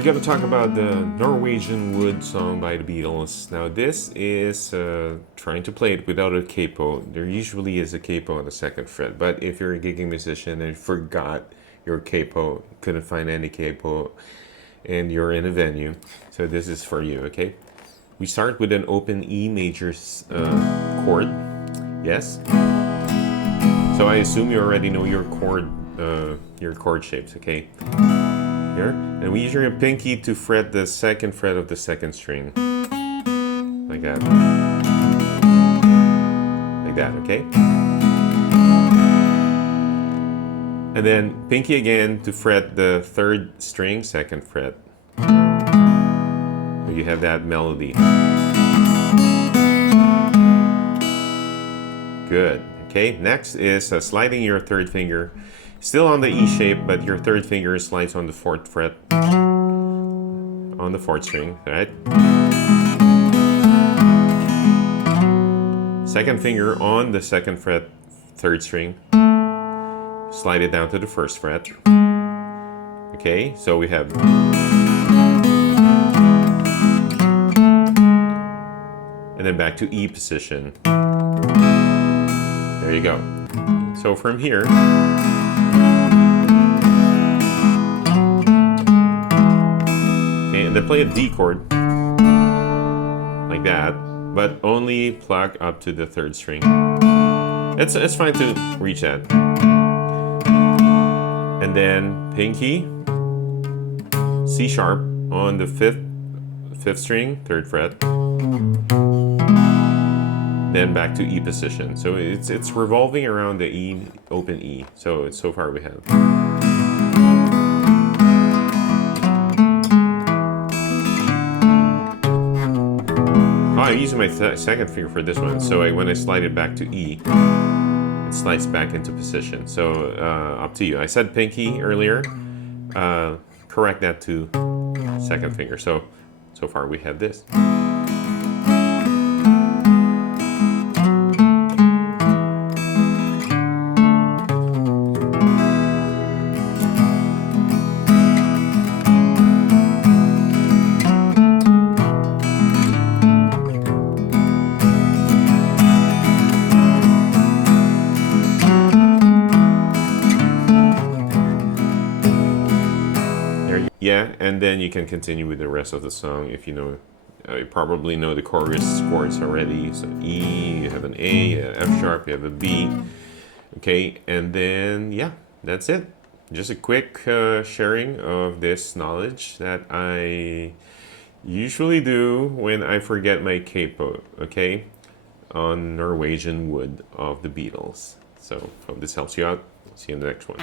forgot to talk about the Norwegian Wood song by the Beatles. Now this is trying to play it without a capo. There usually is a capo on the second fret, but if you're a gigging musician and forgot your capo, couldn't find any capo, and you're in a venue, so this is for you, okay? We start with an open E major chord, yes? So I assume you already know your chord shapes, okay? Here, and we use your pinky to fret the second fret of the second string, like that, okay? And then pinky again to fret the third string, second fret. So you have that melody. Good. Okay, next is sliding your third finger. Still on the E shape, but your third finger slides on the fourth fret, on the fourth string, right? Second finger on the second fret, third string, slide it down to the first fret. Okay, so we have, and then back to E position. There you go. So from here, and then play a D chord, like that, but only pluck up to the third string. It's fine to reach that. And then pinky, C sharp on the fifth string, third fret. Then back to E position. So it's revolving around the E, open E. So far we have. I'm using my second finger for this one, so when I slide it back to E, it slides back into position. So up to you. I said pinky earlier. Correct that to second finger. So far we have this. Yeah, and then you can continue with the rest of the song if you know, you probably know the chorus chords already. So E, you have an A, you have F sharp, you have a B. Okay, and then yeah, that's it. Just a quick sharing of this knowledge that I usually do when I forget my capo, okay, on Norwegian Wood of the Beatles. So hope this helps you out. See you in the next one.